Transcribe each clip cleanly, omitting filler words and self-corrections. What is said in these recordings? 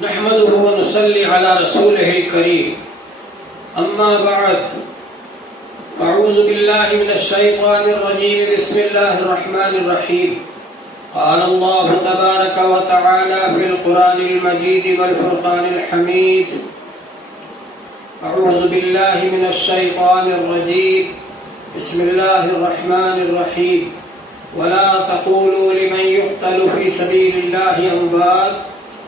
نحمده ونصلي على رسوله الكريم أما بعد أعوذ بالله من الشيطان الرجيم بسم الله الرحمن الرحيم قال الله تبارك وتعالى في القرآن المجيد والفرقان الحميد أعوذ بالله من الشيطان الرجيم بسم الله الرحمن الرحيم ولا تقولوا لمن يقتل في سبيل الله أموات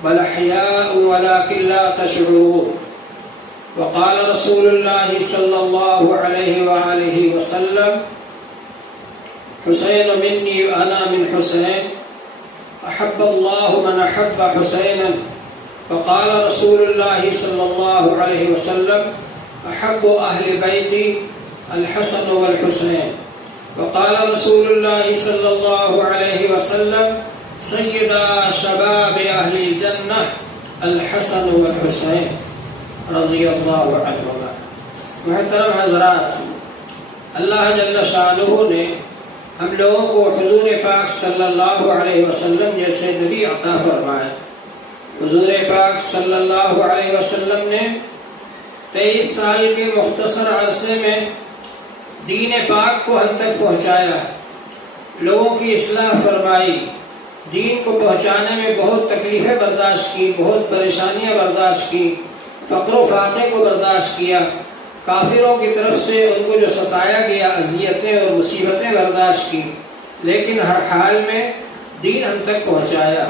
بل أحياء ولكن لا تشعرون وقال رسول الله صلى الله عليه وآله وسلم حسين مني وأنا من حسين أحب الله من أحب حسينا وقال رسول الله صلى الله عليه وسلم أحب أهل بيتي الحسن والحسين وقال رسول الله صلى الله عليه وسلم سيدا شباب أهل الجنة الحسن والحسين رضی اللہ عنہما۔ محترم حضرات، اللہ جل شانہ نے ہم لوگوں کو حضور پاک صلی اللہ علیہ وسلم جیسے نبی عطا فرمائے۔ حضور پاک صلی اللہ علیہ وسلم نے 23 سال کے مختصر عرصے میں دین پاک کو ہم تک پہنچایا، لوگوں کی اصلاح فرمائی، دین کو پہنچانے میں بہت تکلیفیں برداشت کی، بہت پریشانیاں برداشت کی، فقر و فاقے کو برداشت کیا، کافروں کی طرف سے ان کو جو ستایا گیا اذیتیں اور مصیبتیں برداشت کی، لیکن ہر حال میں دین ہم تک پہنچایا۔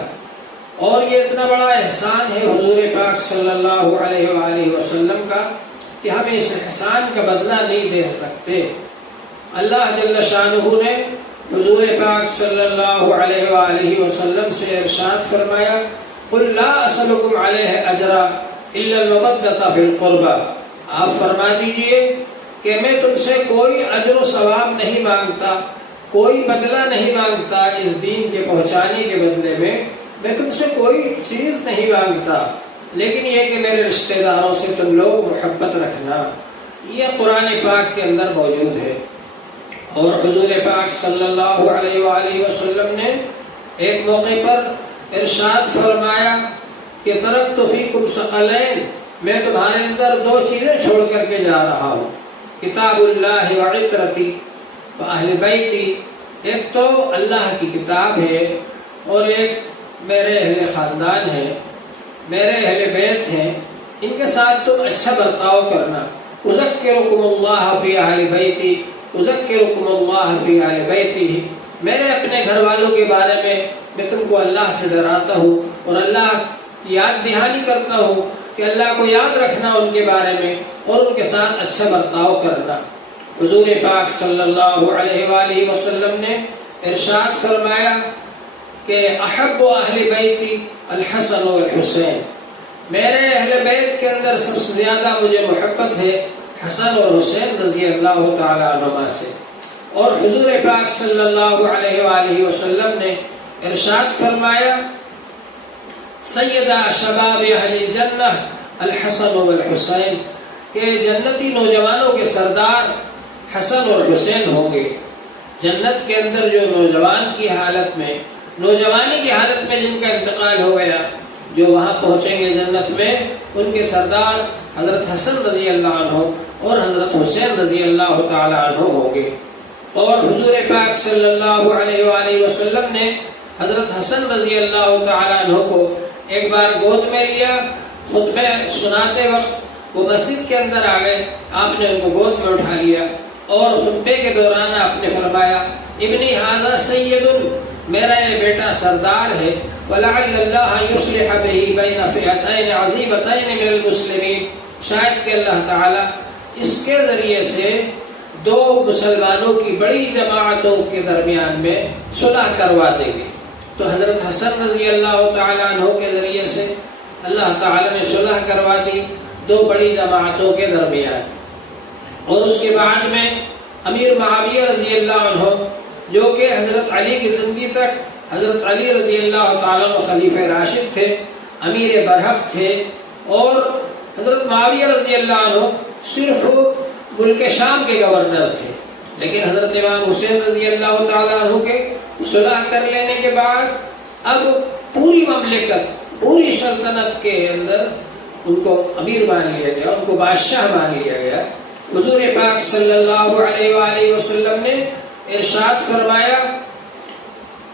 اور یہ اتنا بڑا احسان ہے حضور پاک صلی اللہ علیہ وآلہ وسلم کا کہ ہم اس احسان کا بدلہ نہیں دے سکتے۔ اللہ جل شانہ نے حضور پاک صلی اللہ علیہ وآلہ وسلم سے ارشاد فرمایا قل لا اسألکم علیہ اجرا الا المودۃ فی القربى، آپ فرما دیجئے کہ میں تم سے کوئی اجر و ثواب نہیں مانگتا، کوئی بدلہ نہیں مانگتا، اس دین کے پہنچانے کے بدلے میں تم سے کوئی چیز نہیں مانگتا، لیکن یہ کہ میرے رشتہ داروں سے تم لوگ محبت رکھنا۔ یہ قرآن پاک کے اندر موجود ہے۔ اور حضور پاک صلی اللہ علیہ وآلہ وسلم نے ایک موقع پر ارشاد فرمایا کہ ترکت فیکم ثقلین، میں تمہارے اندر 2 چیزیں چھوڑ کر کے جا رہا ہوں، کتاب اللہ وعطرتی واہل بیتی، ایک تو اللہ کی کتاب ہے اور ایک میرے اہل خاندان ہے، میرے اہل بیت ہیں، ان کے ساتھ تم اچھا برتاؤ کرنا۔ اذکرکم اللہ فی اہل بیتی اذکرکم اللہ فی اہل بیتی، میرے اپنے گھر والوں کے بارے میں تم کو اللہ سے ڈراتا ہوں اور اللہ یاد دہانی کرتا ہوں کہ اللہ کو یاد رکھنا ان کے بارے میں اور ان کے ساتھ اچھا برتاؤ کرنا۔ حضور پاک صلی اللہ علیہ وآلہ وسلم نے ارشاد فرمایا کہ احب اہل بیتی الحسن والحسین، میرے اہل بیت کے اندر سب سے زیادہ مجھے محبت ہے حسن اور حسین رضی اللہ تعالی عنہما سے۔ اور حضور پاک صلی اللہ علیہ وآلہ وسلم نے ارشاد فرمایا سیدہ شباب اہل الجنہ الحسن والحسین، کہ جنتی نوجوانوں کے سردار حسن اور حسین ہوں گے۔ جنت کے اندر جو نوجوان کی حالت میں، نوجوانی کی حالت میں جن کا انتقال ہو گیا، جو وہاں پہنچیں گے جنت میں، ان کے سردار حضرت حسن رضی اللہ عنہ اور حضرت حسین رضی اللہ تعالی عنہ ہوں گے۔ اور حضور پاک صلی اللہ علیہ وآلہ وسلم نے حضرت حسن رضی اللہ تعالی عنہ کو ایک بار گود میں لیا، خطبہ سناتے وقت وہ مسجد کے اندر آ گئے، آپ نے ان کو گود میں اٹھا لیا اور خطبے کے دوران آپ نے فرمایا ابنی ھذا سید، میرا یہ بیٹا سردار ہے، وَلَعَلَّ اللَّهَ يُصْلِحَ بِهِ بَيْنَ فِئَتَيْنِ عَظِيمَتَيْنِ مِنَ الْمُسْلِمِينَ، شاید کہ اللہ تعالیٰ اس کے ذریعے سے 2 مسلمانوں کی بڑی جماعتوں کے درمیان میں صلح کروا دیں گے۔ تو حضرت حسن رضی اللہ تعالیٰ عنہ کے ذریعے سے اللہ تعالیٰ نے صلح کروا دی 2 بڑی جماعتوں کے درمیان۔ اور اس کے بعد میں امیر معاویہ رضی اللہ عنہ، جو کہ حضرت علی کی زندگی تک حضرت علی رضی اللہ تعالیٰ عنہ خلیفہ راشد تھے، امیر برحق تھے، اور حضرت معاویہ رضی اللہ عنہ صرف ملک شام کے گورنر تھے، لیکن حضرت امام حسین رضی اللہ تعالیٰ عنہ کے صلح کر لینے کے بعد اب پوری مملکت پوری سلطنت کے اندر ان کو امیر مان لیا گیا، ان کو بادشاہ مان لیا گیا۔ حضور پاک صلی اللہ علیہ وآلہ وسلم نے ارشاد فرمایا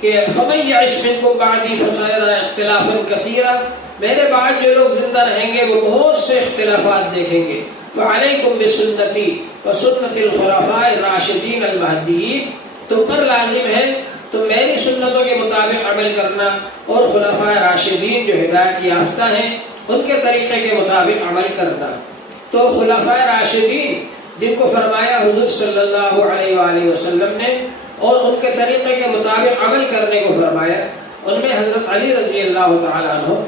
کہ فَمَن يَعِشْ مِنكُم بَعْدِي فَسَيَرَىٰ اخْتِلَافًا كَثِيرًا، میرے بعد جو لوگ زندہ رہیں گے وہ بہت سے اختلافات دیکھیں گے۔ فَعَلَيْكُمْ بِسُنَّتِي وَسُنَّتِ الْخُلَفَاءِ الرَّاشِدِينَ الْمَهْدِيِّينَ، تم پر لازم ہے تم میری سنتوں کے مطابق عمل کرنا اور خلفائے راشدین جو ہدایت یافتہ ہیں ان کے طریقے کے مطابق عمل کرنا۔ تو خلفائے راشدین جن کو فرمایا حضور صلی اللہ علیہ وآلہ وسلم نے اور ان کے طریقے کے مطابق عمل کرنے کو فرمایا، ان میں حضرت علی رضی اللہ تعالیٰ عنہ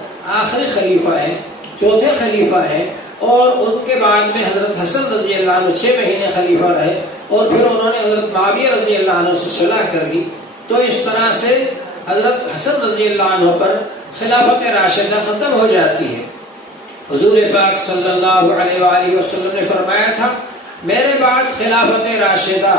آخری خلیفہ ہیں، چوتھے خلیفہ ہیں، اور ان کے بعد میں حضرت حسن رضی اللہ عنہ 6 مہینے خلیفہ رہے، اور پھر انہوں نے حضرت معاویہ رضی اللہ عنہ سے صلح کر لی۔ تو اس طرح سے حضرت حسن رضی اللہ عنہ پر خلافت راشدہ ختم ہو جاتی ہے۔ حضور پاک صلی اللہ علیہ وآلہ وسلم نے فرمایا تھا میرے بعد خلافت راشدہ،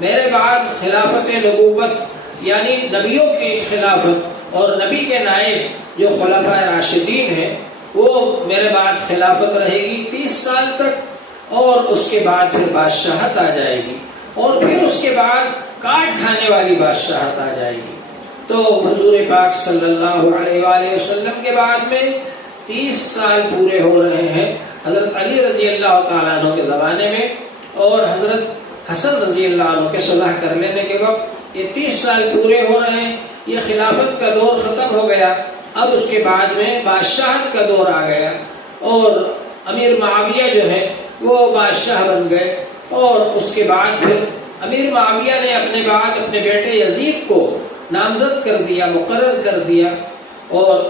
میرے بعد خلافت نبوت یعنی نبیوں کی خلافت اور نبی کے نائب جو خلفائے راشدین ہیں وہ میرے بعد خلافت رہے گی 30 سال تک، اور اس کے بعد پھر بادشاہت آ جائے گی، اور پھر اس کے بعد کاٹ کھانے والی بادشاہت آ جائے گی۔ تو حضور پاک صلی اللہ علیہ وآلہ وسلم کے بعد میں 30 سال پورے ہو رہے ہیں حضرت علی رضی اللہ تعالیٰ عنہ کے زمانے میں، اور حضرت حسن رضی اللہ عنہ کے صلح کر لینے کے وقت یہ 30 سال پورے ہو رہے ہیں۔ یہ خلافت کا دور ختم ہو گیا، اب اس کے بعد میں بادشاہت کا دور آ گیا، اور امیر معاویہ جو ہے وہ بادشاہ بن گئے، اور اس کے بعد پھر امیر معاویہ نے اپنے بعد اپنے بیٹے یزید کو نامزد کر دیا، مقرر کر دیا، اور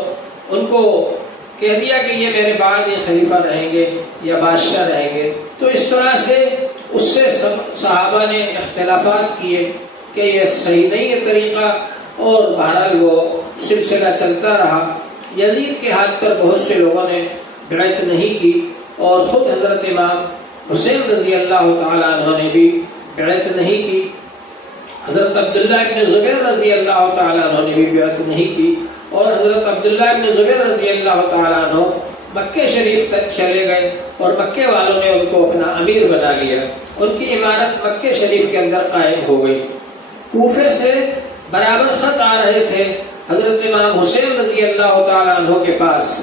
ان کو کہہ دیا کہ یہ میرے بعد یہ خلیفہ رہیں گے یا بادشاہ رہیں گے۔ تو اس طرح سے اس سے صحابہ نے اختلافات کیے کہ یہ صحیح نہیں ہے طریقہ، اور بہرحال وہ سلسلہ چلتا رہا۔ یزید کے ہاتھ پر بہت سے لوگوں نے بیعت نہیں کی، اور خود حضرت امام حسین رضی اللہ تعالیٰ عنہ نے بھی بیعت نہیں کی، حضرت عبداللہ ابن زبیر رضی اللہ تعالیٰ عنہ نے بھی بیعت نہیں کی، اور حضرت عبداللہ ابن زبیر رضی اللہ تعالیٰ عنہ مکہ شریف تک چلے گئے، اور مکے والوں نے ان کو اپنا امیر بنا لیا، ان کی عمارت مکہ شریف کے اندر قائم ہو گئی۔ کوفے سے برابر خط آ رہے تھے حضرت امام حسین رضی اللہ تعالیٰ عنہ کے پاس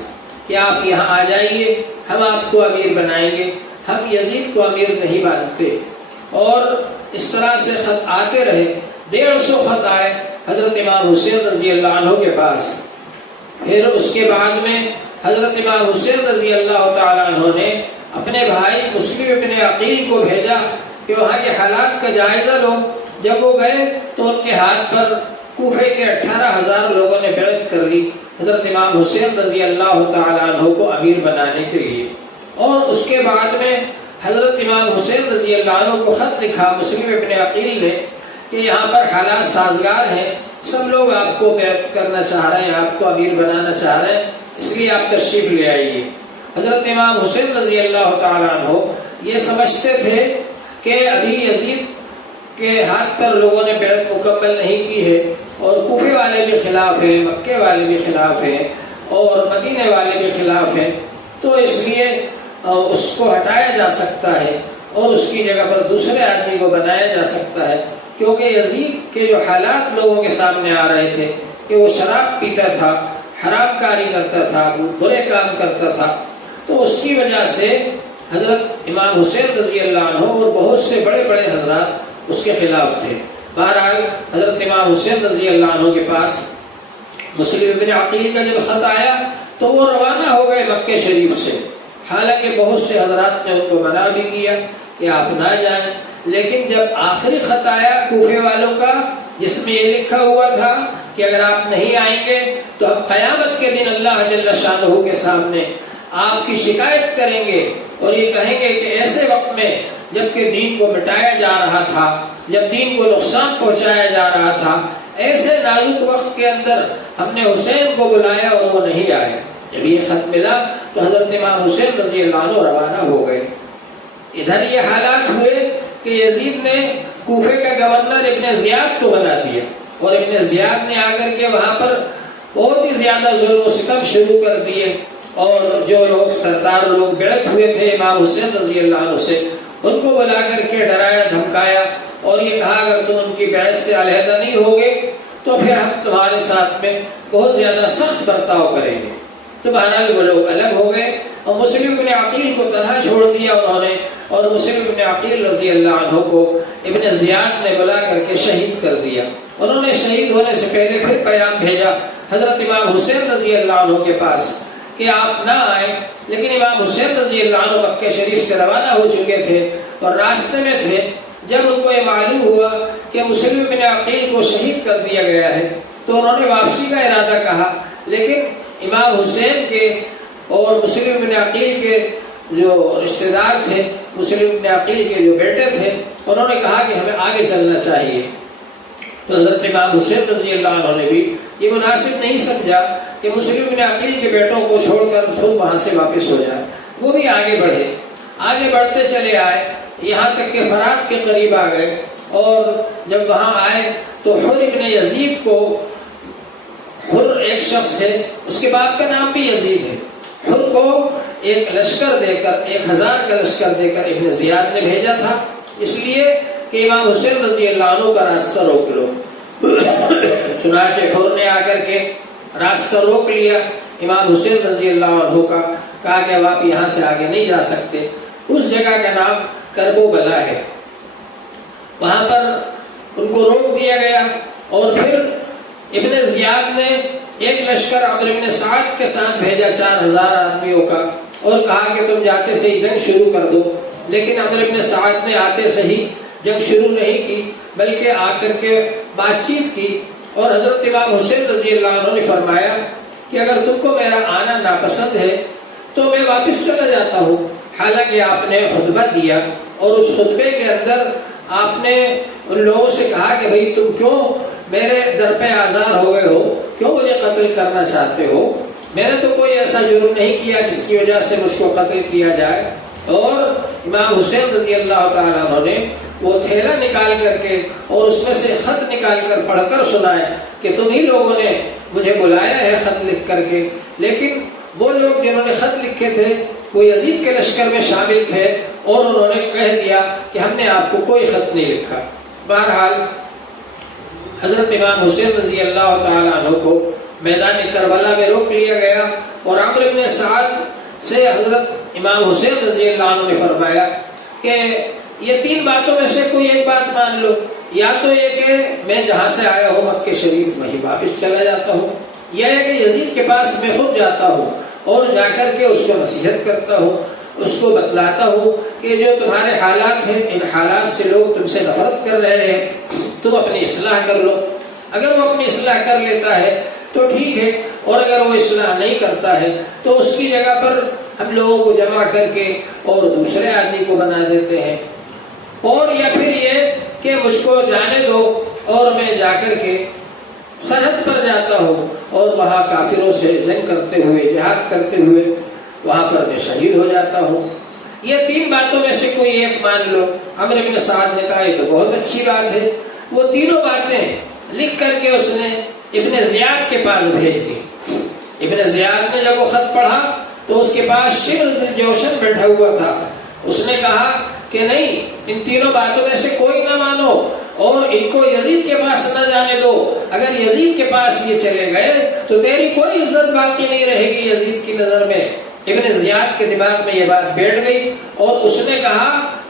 کہ آپ یہاں آ جائیے، ہم آپ کو امیر بنائیں گے، ہم یزید کو امیر نہیں مانتے۔ اور اس طرح سے خط آتے رہے، 150 خط آئے حضرت امام حسین رضی اللہ عنہ کے پاس۔ پھر اس کے بعد میں حضرت امام حسین رضی اللہ تعالیٰ عنہ نے اپنے بھائی مسلم ابن عقیل کو بھیجا کہ وہاں کے حالات کا جائزہ لو۔ جب وہ گئے تو ان کے ہاتھ پر کوفے کے 18,000 لوگوں نے بیعت کر لی حضرت امام حسین رضی اللہ تعالیٰ عنہ کو امیر بنانے کے لیے۔ اور اس کے بعد میں حضرت امام حسین رضی اللہ عنہ کو خط لکھا مسلم ابن عقیل نے کہ یہاں پر حالات سازگار ہیں، سب لوگ آپ کو بیعت کرنا چاہ رہے ہیں، آپ کو امیر بنانا چاہ رہے ہیں، اس لیے آپ تشریف لے آئیے۔ حضرت امام حسین رضی اللہ تعالیٰ عنہ یہ سمجھتے تھے کہ ابھی یزید کے ہاتھ پر لوگوں نے بیعت مکمل نہیں کی ہے، اور کوفے والے بھی خلاف ہیں، مکے والے بھی خلاف ہیں، اور مدینے والے بھی خلاف ہیں، تو اس لیے اس کو ہٹایا جا سکتا ہے اور اس کی جگہ پر دوسرے آدمی کو بنایا جا سکتا ہے، کیونکہ یزید کے جو حالات لوگوں کے سامنے آ رہے تھے کہ وہ شراب پیتا تھا، حرام کاری کرتا تھا، برے کام کرتا تھا، تو اس کی وجہ سے حضرت امام حسین رضی اللہ عنہ اور بہت سے بڑے بڑے حضرات اس کے خلاف تھے۔ بہرحال حضرت امام حسین رضی اللہ عنہ کے پاس مسلم ابن عقیل کا جب خط آیا تو وہ روانہ ہو گئے مکہ شریف سے، حالانکہ بہت سے حضرات نے ان کو منع بھی کیا کہ آپ نہ جائیں، لیکن جب آخری خط آیا کوفے والوں کا جس میں یہ لکھا ہوا تھا کہ اگر آپ نہیں آئیں گے تو اب قیامت کے دن اللہ جل شانہ کے سامنے آپ کی شکایت کریں گے، اور یہ کہیں گے کہ ایسے وقت میں جب کہ دین کو مٹایا جا رہا تھا، جب دین کو نقصان پہنچایا جا رہا تھا، ایسے نازک وقت کے اندر ہم نے حسین کو بلایا اور وہ نہیں آئے۔ جب یہ خط ملا تو حضرت امام حسین رضی اللہ عنہ روانہ ہو گئے۔ ادھر یہ حالات ہوئے کہ یزید نے کوفے کا گورنر ابن زیاد کو بنا دیا، اور ابن زیاد نے آ کر کے وہاں پر بہت ہی زیادہ ظلم و ستم شروع کر دیے، اور جو لوگ سردار لوگ بیعت ہوئے تھے امام حسین رضی اللہ عنہ سے، ان کو بلا کر کے ڈرایا دھمکایا اور یہ کہا اگر تم ان کی بیعت سے علیحدہ نہیں ہوگے تو پھر ہم تمہارے ساتھ میں بہت زیادہ سخت برتاؤ کریں گے۔ تو بہرحال وہ لوگ الگ ہو گئے اور مسلم ابن عقیل کو تنہا چھوڑ دیا انہوں نے، اور مسلم ابن عقیل رضی اللہ عنہ کو ابن زیاد نے بلا کر کے شہید کر دیا۔ انہوں نے شہید ہونے سے پہلے پھر پیغام بھیجا حضرت امام حسین رضی اللہ عنہ کے پاس کہ آپ نہ آئے، لیکن امام حسین رضی اللہ عنہ مکہ شریف سے روانہ ہو چکے تھے اور راستے میں تھے۔ جب ان کو یہ معلوم ہوا کہ مسلم بن عقیل کو شہید کر دیا گیا ہے تو انہوں نے واپسی کا ارادہ کہا، لیکن امام حسین کے اور مسلم بن عقیل کے جو رشتہ دار تھے، مسلم بن عقیل کے جو بیٹے تھے، انہوں نے کہا کہ ہمیں آگے چلنا چاہیے۔ تو حضرت امام حسین رضی اللہ عنہ نے بھی یہ مناسب نہیں سمجھا کہ مسلم بن عقیل کے بیٹوں کو چھوڑ کر خود وہاں سے واپس ہو جائے، وہ بھی آگے بڑھے، آگے بڑھتے چلے آئے، یہاں تک کہ فرات کے قریب آ گئے، اور جب وہاں آئے تو حر ابن یزید کو، حر ایک شخص ہے، اس کے باپ کا نام بھی یزید ہے، حر کو ایک لشکر دے کر، 1000 کا لشکر دے کر ابن زیاد نے بھیجا تھا، اس لیے کہ امام حسین رضی اللہ عنہ کا راستہ روک لو۔ چنانچہ حر نے آ کر کے راستہ روک لیا امام حسین رضی اللہ عنہ کا، کہا کہ اب آپ یہاں سے آگے نہیں جا سکتے۔ اس جگہ کا نام کربو بلا ہے، وہاں پر ان کو روک دیا گیا، اور پھر ابن زیاد نے ایک لشکر عمرو بن سعد کے ساتھ بھیجا 4000 آدمیوں کا، اور کہا کہ تم جاتے سے ہی جنگ شروع کر دو، لیکن عمرو بن سعد نے آتے سے ہی جنگ شروع نہیں کی، بلکہ آ کر کے بات چیت کی، اور حضرت امام حسین رضی اللہ عنہ نے فرمایا کہ اگر تم کو میرا آنا ناپسند ہے تو میں واپس چلا جاتا ہوں۔ حالانکہ آپ نے خطبہ دیا، اور اس خطبے کے اندر آپ نے ان لوگوں سے کہا کہ بھئی تم کیوں میرے در پہ آزار ہو گئے ہو، کیوں مجھے قتل کرنا چاہتے ہو؟ میں نے تو کوئی ایسا جرم نہیں کیا جس کی وجہ سے مجھ کو قتل کیا جائے۔ اور امام حسین رضی اللہ تعالیٰ عنہ نے وہ تھیلا نکال کر کے اور اس میں سے خط نکال کر پڑھ کر سنائے کہ تم ہی لوگوں نے مجھے بلایا ہے خط لکھ کر کے، لیکن وہ لوگ جنہوں نے خط لکھے تھے وہ یزید کے لشکر میں شامل تھے، اور انہوں نے کہہ دیا کہ ہم نے آپ کو کوئی خط نہیں لکھا۔ بہرحال حضرت امام حسین رضی اللہ تعالیٰ عنہ کو میدان کربلا میں روک لیا گیا، اور عمرو بن سعد سے حضرت امام حسین رضی اللہ عنہ نے فرمایا کہ یہ 3 باتوں میں سے کوئی ایک بات مان لو، یا تو یہ کہ میں جہاں سے آیا ہوں مکہ شریف وہیں واپس چلا جاتا ہوں، یا ہے کہ یزید کے پاس میں خود جاتا ہوں اور جا کر کے اس کو نصیحت کرتا ہوں، اس کو بتلاتا ہوں کہ جو تمہارے حالات ہیں ان حالات سے لوگ تم سے نفرت کر رہے ہیں، تم اپنی اصلاح کر لو۔ اگر وہ اپنی اصلاح کر لیتا ہے تو ٹھیک ہے، اور اگر وہ اصلاح نہیں کرتا ہے تو اس کی جگہ پر ہم لوگوں کو جمع کر کے اور دوسرے آدمی کو بنا دیتے ہیں، اور یا پھر یہ کہ مجھ کو جانے دو اور میں جا کر کے سرحد پر جاتا ہوں اور وہاں کافروں سے جنگ کرتے ہوئے، جہاد کرتے ہوئے وہاں پر میں شہید ہو جاتا ہوں۔ یہ 3 باتوں میں سے کوئی ایک مان لو۔ عمرو بن سعد نے کہا یہ تو بہت اچھی بات ہے۔ وہ تینوں باتیں لکھ کر کے اس نے ابن زیاد کے پاس بھیج دی۔ ابن زیاد نے جب وہ خط پڑھا تو اس کے پاس شمر جوشن بیٹھا ہوا تھا، اس نے کہا کہ نہیں، ان تینوں باتوں میں سے کوئی نہ مانو اور ان کو یزید کے پاس نہ جانے دو۔ اگر یزید کے پاس یہ چلے گئے تو تیری کوئی عزت باقی نہیں رہے گی یزید کی نظر میں۔ ابن زیاد کے دماغ میں یہ بات بیٹھ گئی اور اس نے کہا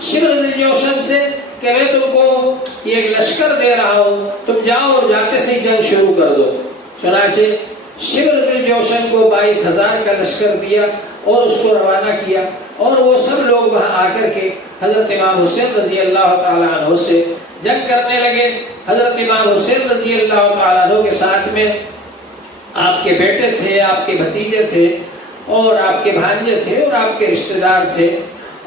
شمر جوشن سے کہ میں تم کو یہ ایک لشکر دے رہا ہوں، تم جاؤ اور جاتے سے ہی جنگ شروع کر دو۔ چنانچہ شمر جوشن کو 22,000 کا لشکر دیا اور اس کو روانہ کیا، اور وہ سب لوگ وہاں آ کر کے حضرت امام حسین رضی اللہ تعالیٰ عنہ سے جنگ کرنے لگے۔ حضرت امام حسین رضی اللہ تعالیٰ عنہ کے ساتھ میں آپ کے بیٹے تھے، آپ کے بھتیجے تھے، اور آپ کے بھانجے تھے، اور آپ کے رشتہ دار تھے،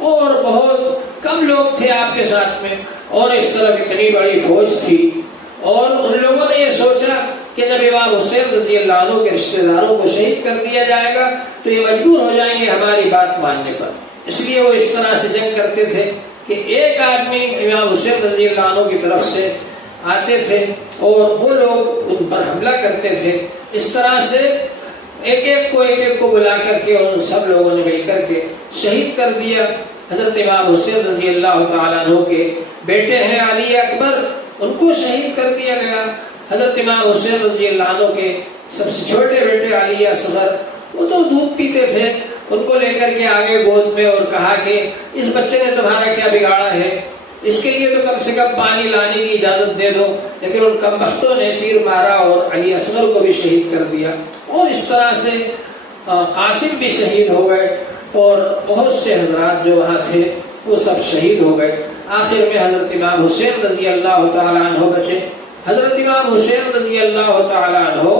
اور بہت کم لوگ تھے آپ کے ساتھ میں، اور اس طرف اتنی بڑی فوج تھی۔ اور ان لوگوں نے یہ سوچا کہ جب امام حسین رضی اللہ عنہ کے رشتہ داروں کو شہید کر دیا جائے گا تو یہ مجبور ہو جائیں گے ہماری بات ماننے پر، اس لیے وہ اس طرح سے جنگ کرتے تھے کہ ایک آدمی امام حسین رضی اللہ عنہ کی طرف سے آتے تھے اور وہ لوگ ان پر حملہ کرتے تھے۔ اس طرح سے ایک ایک کو بلا کر کے اور سب لوگوں نے مل کر کے شہید کر دیا۔ حضرت امام حسین رضی اللہ تعالیٰ عنہ کے بیٹے ہیں علی اکبر، ان کو شہید کر دیا گیا۔ حضرت امام حسین رضی اللہ عنہ کے سب سے چھوٹے بیٹے علی اصغر، وہ تو دودھ پیتے تھے، ان کو لے کر کے آگے گود میں اور کہا کہ اس بچے نے تمہارا کیا بگاڑا ہے، اس کے لیے تو کم سے کم پانی لانے کی اجازت دے دو، لیکن ان کمبختوں نے تیر مارا اور علی اصغر کو بھی شہید کر دیا۔ اور اس طرح سے قاسم بھی شہید ہو گئے اور بہت سے حضرات جو وہاں تھے وہ سب شہید ہو گئے۔ آخر میں حضرت امام حسین رضی اللہ تعالیٰ عنہ بچے۔ حضرت امام حسین رضی اللہ تعالیٰ عنہ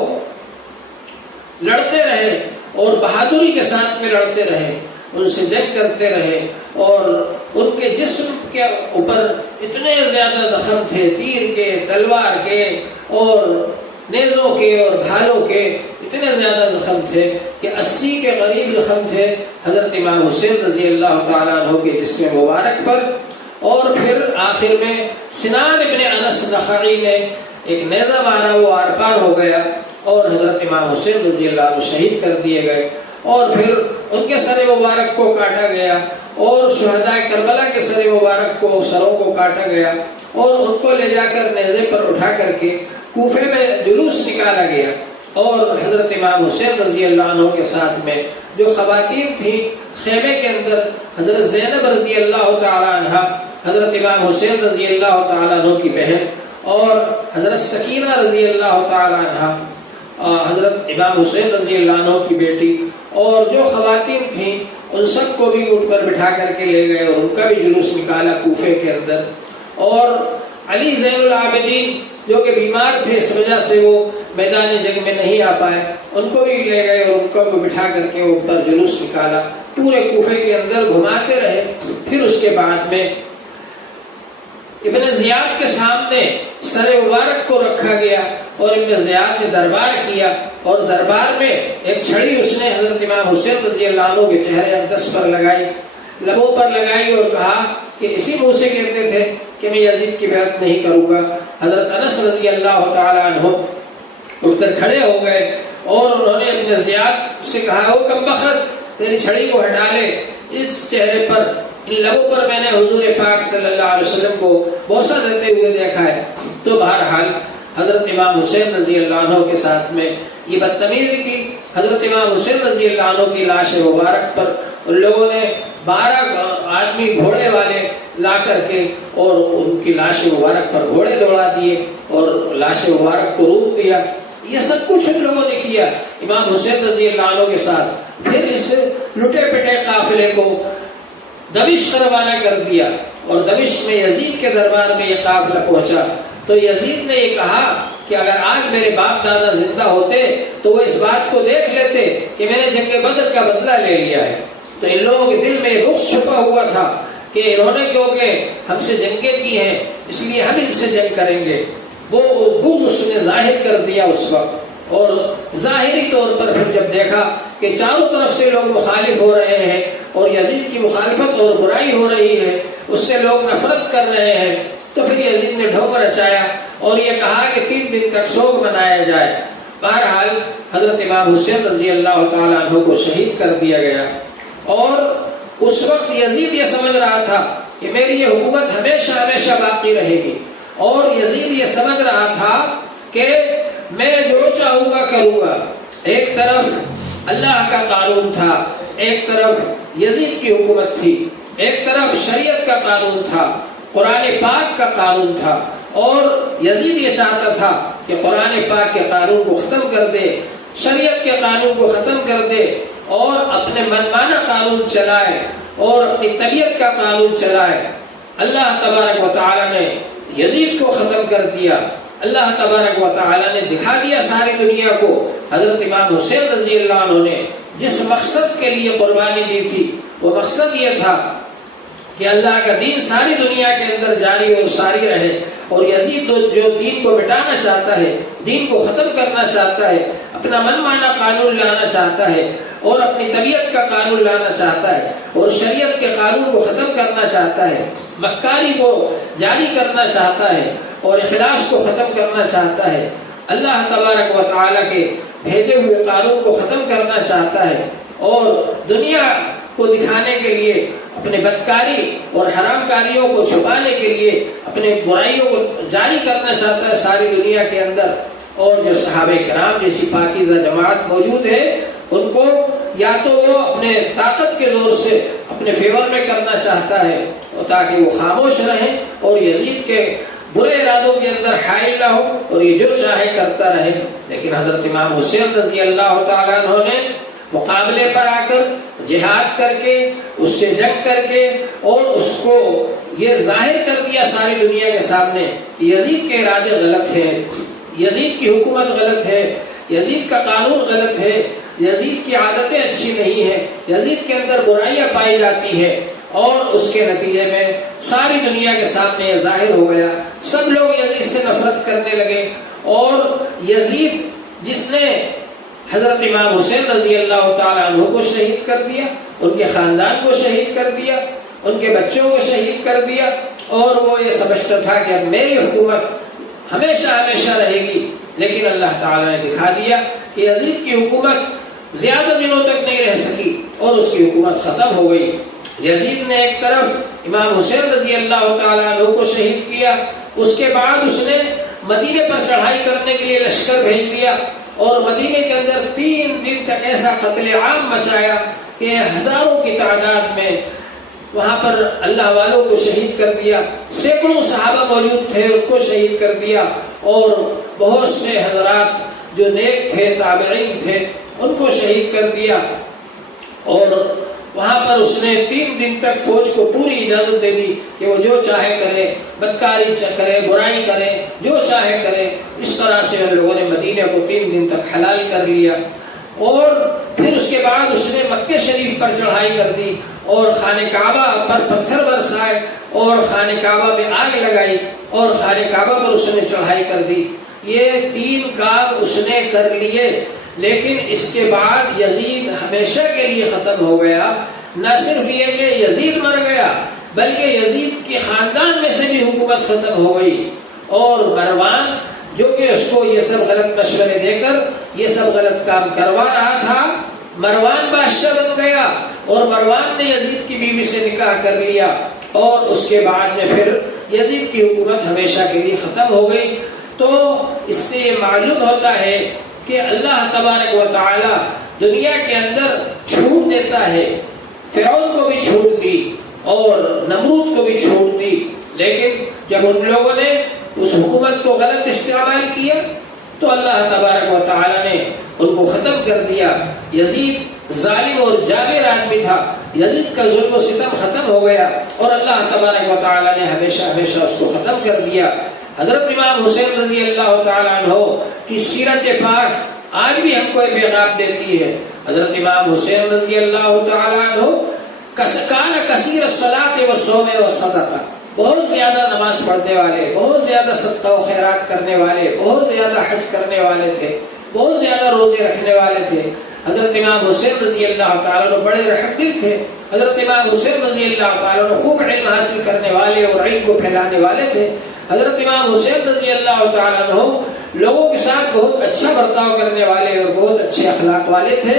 لڑتے رہے اور بہادری کے ساتھ میں لڑتے رہے، ان سے جنگ کرتے رہے، اور ان کے جسم کے اوپر اتنے زیادہ زخم تھے، تیر کے، تلوار کے اور نیزوں کے اور بھالوں کے اتنے زیادہ زخم تھے کہ 80 کے قریب زخم تھے حضرت امام حسین رضی اللہ تعالیٰ عنہ کے جسم مبارک پر۔ اور پھر آخر میں سنان ابن انس نخعی نے ایک نیزہ مارا، وہ آر پار ہو گیا اور حضرت امام حسین رضی اللہ عنہ شہید کر دیے گئے۔ اور پھر ان کے سر مبارک کو کاٹا گیا اور شہداء کربلا کے سر مبارک کو، سروں کو کاٹا گیا اور ان کو لے جا کر نیزے پر اٹھا کر کے کوفے میں جلوس نکالا گیا۔ اور حضرت امام حسین رضی اللہ عنہ کے ساتھ میں جو خواتین تھیں خیمے کے اندر، حضرت زینب رضی اللہ تعالی عنہ، حضرت امام حسین رضی اللہ تعالی عنہ کی بہن، اور حضرت سکینہ رضی اللہ تعالی عنہ، حضرت امام حسین رضی اللہ عنہ کی بیٹی، اور جو خواتین تھیں ان سب کو بھی اٹھ پر بٹھا کر کے لے گئے اور ان کا بھی جلوس نکالا کوفے کے اندر۔ اور علی زین العابدین جو کہ بیمار تھے، اس وجہ سے وہ میدان جنگ میں نہیں آ پائے، ان کو بھی لے گئے اور ان کو بھی بٹھا کر کے اوپر جلوس نکالا، پورے کوفے کے اندر گھماتے رہے۔ پھر اس کے بعد میں ابن زیاد کے سامنے سر مبارک کو رکھا گیا اور ابن زیاد نے دربار کیا، اور دربار میں ایک چھڑی اس نے حضرت امام حسین رضی اللہ عنہ کے چہرے اقدس پر لگائی، لبوں پر لگائی، اور کہا کہ اسی منہ سے کہتے تھے کہ میں یزید کی بیعت نہیں کروں گا۔ حضرت انس رضی اللہ تعالی عنہ اٹھ کر کھڑے ہو گئے اور انہوں نے ابن زیاد سے کہا، او کمبخت، تیری چھڑی کو ہٹا لے، اس چہرے پر، ان لبوں پر میں نے حضور پاک صلی اللہ علیہ وسلم کو بوسہ دیتے ہوئے دیکھا ہے۔ تو بہرحال حضرت امام حسین رضی اللہ عنہ کے ساتھ میں یہ بدتمیزی کی۔ حضرت امام حسین رضی اللہ عنہ کی لاش مبارک پر ان لوگوں نے 12 آدمی گھوڑے والے لا کر کے اور ان کی لاش مبارک پر گھوڑے دوڑا دیے اور لاش مبارک کو روک دیا۔ یہ سب کچھ ان لوگوں نے کیا امام حسین رضی اللہ عنہ کے ساتھ۔ پھر اس لٹے پٹے قافلے کو دمشق روانہ کر دیا، اور دمشق میں یزید کے دربار میں یہ قافلہ پہنچا تو یزید نے یہ کہا کہ اگر آج میرے باپ دادا زندہ ہوتے تو وہ اس بات کو دیکھ لیتے کہ میں نے جنگ بدر کا بدلہ لے لیا ہے۔ تو ان لوگوں کے دل میں بغض چھپا ہوا تھا کہ انہوں نے کیونکہ ہم سے جنگیں کی ہیں اس لیے ہم ان سے جنگ کریں گے۔ وہ بغض اس نے ظاہر کر دیا اس وقت، اور ظاہری طور پر پھر جب دیکھا کہ چاروں طرف سے لوگ مخالف ہو رہے ہیں اور یزید کی مخالفت اور برائی ہو رہی ہے، اس سے لوگ نفرت کر رہے ہیں، تو پھر یزید نے ڈھونگ رچایا اور یہ کہا کہ 3 دن تک سوگ منایا جائے۔ بہرحال حضرت امام حسین رضی اللہ تعالیٰ عنہ کو شہید کر دیا گیا، اور اس وقت یزید یہ سمجھ رہا تھا کہ میری یہ حکومت ہمیشہ ہمیشہ باقی رہے گی، اور یزید یہ سمجھ رہا تھا کہ میں جو چاہوں گا کروں گا۔ ایک طرف اللہ کا قانون تھا، ایک طرف یزید کی حکومت تھی، ایک طرف شریعت کا قانون تھا، قرآن پاک کا قانون تھا، اور یزید یہ چاہتا تھا کہ قرآن پاک کے قانون کو ختم کر دے، شریعت کے قانون کو ختم کر دے، اور اپنے منمانا قانون چلائے اور اپنی طبیعت کا قانون چلائے۔ اللہ تبارک و تعالی نے یزید کو ختم کر دیا۔ اللہ تبارک و تعالی نے دکھا دیا ساری دنیا کو حضرت امام حسین رضی اللہ عنہ نے جس مقصد کے لیے قربانی دی تھی، وہ مقصد یہ تھا کہ اللہ کا دین ساری دنیا کے اندر جاری اور ساری رہے، اور یزید جو دین کو مٹانا چاہتا ہے، دین کو ختم کرنا چاہتا ہے، اپنا من مانا قانون لانا چاہتا ہے، اور اپنی طبیعت کا قانون لانا چاہتا ہے، اور شریعت کے قانون کو ختم کرنا چاہتا ہے، مکاری کو جاری کرنا چاہتا ہے، اور اخلاص کو ختم کرنا چاہتا ہے۔ اللہ تبارک و تعالیٰ کے بھیجے ہوئے قانون کو ختم کرنا چاہتا ہے اور دنیا کو دکھانے کے لیے اپنے بدکاری اور حرام کاریوں کو چھپانے کے لیے اپنے برائیوں کو جاری کرنا چاہتا ہے ساری دنیا کے اندر. اور جو صحابہ کرام جیسی پاکیزہ جماعت موجود ہے ان کو یا تو وہ اپنے طاقت کے زور سے اپنے فیور میں کرنا چاہتا ہے تاکہ وہ خاموش رہیں اور یزید کے برے ارادوں کے اندر حائل نہ ہو اور یہ جو چاہے کرتا رہے. لیکن حضرت امام حسین رضی اللہ تعالیٰ عنہ نے مقابلے پر آ کر جہاد کر کے اس سے جنگ کر کے اور اس کو یہ ظاہر کر دیا ساری دنیا کے سامنے کہ یزید کے ارادے غلط ہیں، یزید کی حکومت غلط ہے، یزید کا قانون غلط ہے، یزید کی عادتیں اچھی نہیں ہیں، یزید کے اندر برائیاں پائی جاتی ہے. اور اس کے نتیجے میں ساری دنیا کے سامنے یہ ظاہر ہو گیا. سب لوگ یزید سے نفرت کرنے لگے اور یزید جس نے حضرت امام حسین رضی اللہ تعالیٰ عنہ کو شہید کر دیا، ان کے خاندان کو شہید کر دیا، ان کے بچوں کو شہید کر دیا، اور وہ یہ سمجھتا تھا کہ اب میری حکومت ہمیشہ ہمیشہ رہے گی. لیکن اللہ تعالیٰ نے دکھا دیا کہ یزید کی حکومت زیادہ دنوں تک نہیں رہ سکی اور اس کی حکومت ختم ہو گئی. یزید نے ایک طرف امام حسین رضی اللہ تعالیٰ عنہ کو شہید کیا، اس کے بعد اس نے مدینے پر چڑھائی کرنے کے لیے لشکر بھیج دیا اور مدینے کے اندر 3 دن تک ایسا قتل عام مچایا کہ ہزاروں کی تعداد میں وہاں پر اللہ والوں کو شہید کر دیا. سینکڑوں صحابہ موجود تھے، ان کو شہید کر دیا اور بہت سے حضرات جو نیک تھے، تابعین تھے، ان کو شہید کر دیا. اور وہاں پر اس نے 3 دن تک فوج کو پوری اجازت دے دی کہ وہ جو چاہے کرے، بدکاری کرے، برائی کرے، جو چاہے کرے. اس طرح سے ان لوگوں نے مدینہ کو 3 دن تک حلال کر لیا. اور پھر اس کے بعد اس نے مکہ شریف پر چڑھائی کر دی اور خانہ کعبہ پر پتھر برسائے اور خانہ کعبہ میں آگ لگائی اور خانہ کعبہ پر اس نے چڑھائی کر دی. یہ 3 کام اس نے کر لیے. لیکن اس کے بعد یزید ہمیشہ کے لیے ختم ہو گیا. نہ صرف یہ کہ یزید مر گیا بلکہ یزید کے خاندان میں سے بھی حکومت ختم ہو گئی. اور مروان جو کہ اس کو یہ سب غلط مشورے دے کر یہ سب غلط کام کروا رہا تھا، مروان بادشاہ بن گیا اور مروان نے یزید کی بیوی سے نکاح کر لیا اور اس کے بعد میں پھر یزید کی حکومت ہمیشہ کے لیے ختم ہو گئی. تو اس سے یہ معلوم ہوتا ہے کہ اللہ تبارک و تعالی دنیا کے اندر چھوٹ دیتا ہے. فرعون کو بھی چھوٹ دی اور نمرود کو بھی چھوٹ دی، لیکن جب ان لوگوں نے اس حکومت کو غلط استعمال کیا تو اللہ تبارک و تعالی نے ان کو ختم کر دیا. یزید ظالم اور جابر آدمی تھا، یزید کا ظلم و ستم ختم ہو گیا اور اللہ تبارک و تعالی نے ہمیشہ ہمیشہ اس کو ختم کر دیا. حضرت امام حسین رضی اللہ تعالیٰ عنہ کی سیرت پاک آج بھی ہم کو ایک پیغام دیتی ہے. حضرت امام حسین رضی اللہ تعالیٰ عنہ کان کثیر الصلاۃ والصوم والصدقہ، بہت زیادہ نماز پڑھنے والے، بہت زیادہ صدقہ و خیرات کرنے والے، بہت زیادہ حج کرنے والے تھے، بہت زیادہ روزے رکھنے والے تھے. حضرت امام حسین رضی اللہ تعالیٰ عنہ بڑے رحم دل تھے. حضرت امام حسین رضی اللہ تعالیٰ عنہ خوب علم حاصل کرنے والے اور علم کو پھیلانے والے تھے. حضرت امام حسین رضی اللہ تعالیٰ عنہ لوگوں کے ساتھ بہت اچھا برتاؤ کرنے والے اور بہت اچھے اخلاق والے تھے.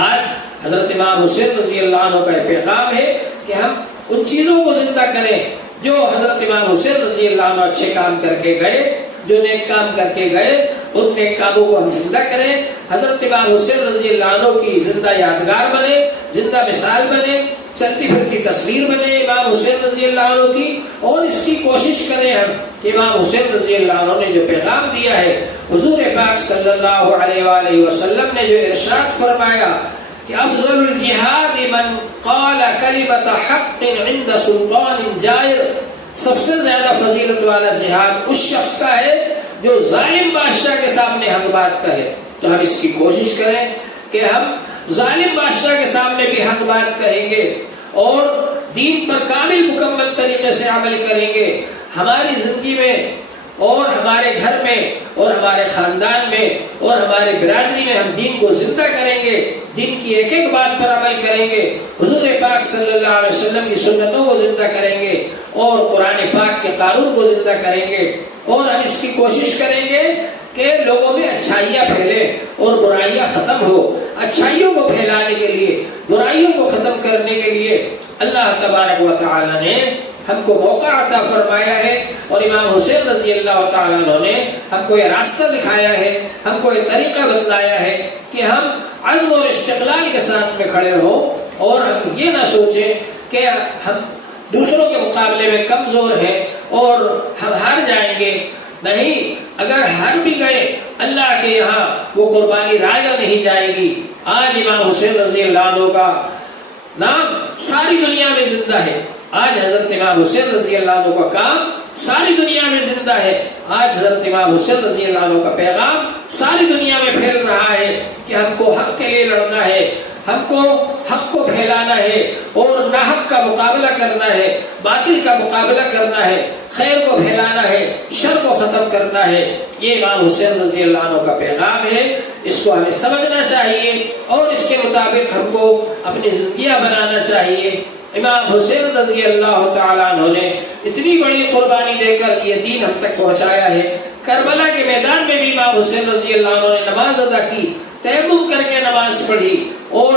آج حضرت امام حسین رضی اللہ عنہ کا پیغام ہے کہ ہم ان چیزوں کو زندہ کریں جو حضرت امام حسین رضی اللہ عنہ اچھے کام کر کے گئے، جو نیک کام کر کے گئے، ان نیک کاموں کو ہم زندہ کریں. حضرت امام حسین رضی اللہ عنہ کی زندہ یادگار بنے، زندہ مثال بنے، چلتی پھرتی تصویر بنے امام حسین رضی اللہ عنہ کی. اور اس کی کوشش کریں ہم کہ امام حسین رضی اللہ عنہ نے جو پیغام دیا ہے، حضور پاک صلی اللہ علیہ وآلہ وسلم نے جو ارشاد فرمایا کہ افضل الجہاد من قال کلمۃ حق عند سلطان جائر، سب سے زیادہ فضیلت والا جہاد اس شخص کا ہے جو ظالم بادشاہ کے سامنے حق بات کہے. تو ہم اس کی کوشش کریں کہ ہم ظالم بادشاہ کے سامنے بھی حق بات کہیں گے اور دین پر کامل مکمل طریقے سے عمل کریں گے. ہماری زندگی میں اور ہمارے گھر میں اور ہمارے خاندان میں اور ہمارے برادری میں ہم دین کو زندہ کریں گے، دین کی ایک ایک بات پر عمل کریں گے، حضور پاک صلی اللہ علیہ وسلم کی سنتوں کو زندہ کریں گے اور قرآن پاک کے قانون کو زندہ کریں گے. اور ہم اس کی کوشش کریں گے کہ لوگوں میں اچھائیاں پھیلے اور برائیاں ختم ہو. اچھائیوں کو پھیلانے کے لیے، برائیوں کو ختم کرنے کے لیے اللہ تبارک و تعالی نے ہم کو موقع عطا فرمایا ہے، اور امام حسین رضی اللہ تعالیٰ عنہ نے ہم کو یہ راستہ دکھایا ہے، ہم کو یہ طریقہ بتلایا ہے کہ ہم عزم اور استقلال کے ساتھ میں کھڑے رہو، اور ہم یہ نہ سوچیں کہ ہم دوسروں کے مقابلے میں کمزور ہیں اور ہم ہار جائیں گے. نہیں، اگر ہار بھی گئے اللہ کے یہاں وہ قربانی رائگاں نہیں جائے گی. آج امام حسین رضی اللہ عنہ کا نام ساری دنیا میں زندہ ہے. آج حضرت امام حسین رضی اللہ عنہ کا کام ساری دنیا میں زندہ ہے. آج حضرت امام حسین رضی اللہ عنہ کا پیغام ساری دنیا میں پھیل رہا ہے کہ ہم کو حق کے لیے لڑنا ہے، ہم کو حق کو پھیلانا ہے اور ناحق کا مقابلہ کرنا ہے، باطل کا مقابلہ کرنا ہے، خیر کو پھیلانا ہے، شر کو ختم کرنا ہے. یہ امام حسین رضی اللہ عنہ کا پیغام ہے. اس کو ہمیں سمجھنا چاہیے اور اس کے مطابق ہم کو اپنی زندگیاں بنانا چاہیے. امام حسین رضی اللہ تعالیٰ عنہ نے اتنی بڑی قربانی دے کر یہ دین ہم تک پہنچایا ہے. کربلا کے میدان میں بھی امام حسین رضی اللہ عنہ نے نماز ادا کی، تیمم کر کے نماز پڑھی، اور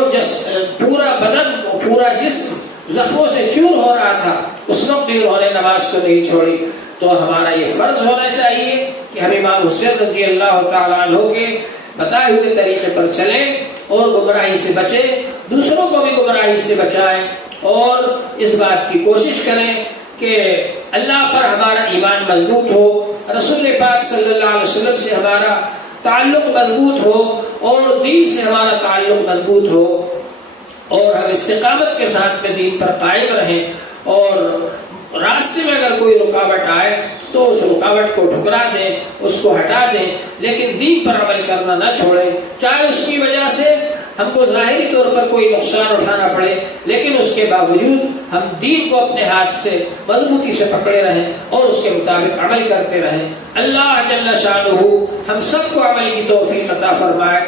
پورا بدن، پورا جسم زخموں سے چور ہو رہا تھا، اس وقت بھی انہوں نے نماز کو نہیں چھوڑی. تو ہمارا یہ فرض ہونا چاہیے کہ ہم امام حسین رضی اللہ تعالیٰ عنہ کے بتائے ہوئے طریقے پر چلیں اور گمراہی سے بچیں، دوسروں کو بھی گمراہی سے بچائیں، اور اس بات کی کوشش کریں کہ اللہ پر ہمارا ایمان مضبوط ہو، رسول پاک صلی اللہ علیہ وسلم سے ہمارا تعلق مضبوط ہو، اور دین سے ہمارا تعلق مضبوط ہو، اور ہم استقامت کے ساتھ میں دین پر قائم رہیں. اور راستے میں اگر کوئی رکاوٹ آئے تو اس رکاوٹ کو ٹھکرا دیں، اس کو ہٹا دیں، لیکن دین پر عمل کرنا نہ چھوڑیں. چاہے اس کی وجہ سے ہم کو ظاہری طور پر کوئی نقصان اٹھانا پڑے، لیکن اس کے باوجود ہم دین کو اپنے ہاتھ سے مضبوطی سے پکڑے رہیں اور اس کے مطابق عمل کرتے رہیں. اللہ جل شانہ ہم سب کو عمل کی توفیق عطا فرمائے.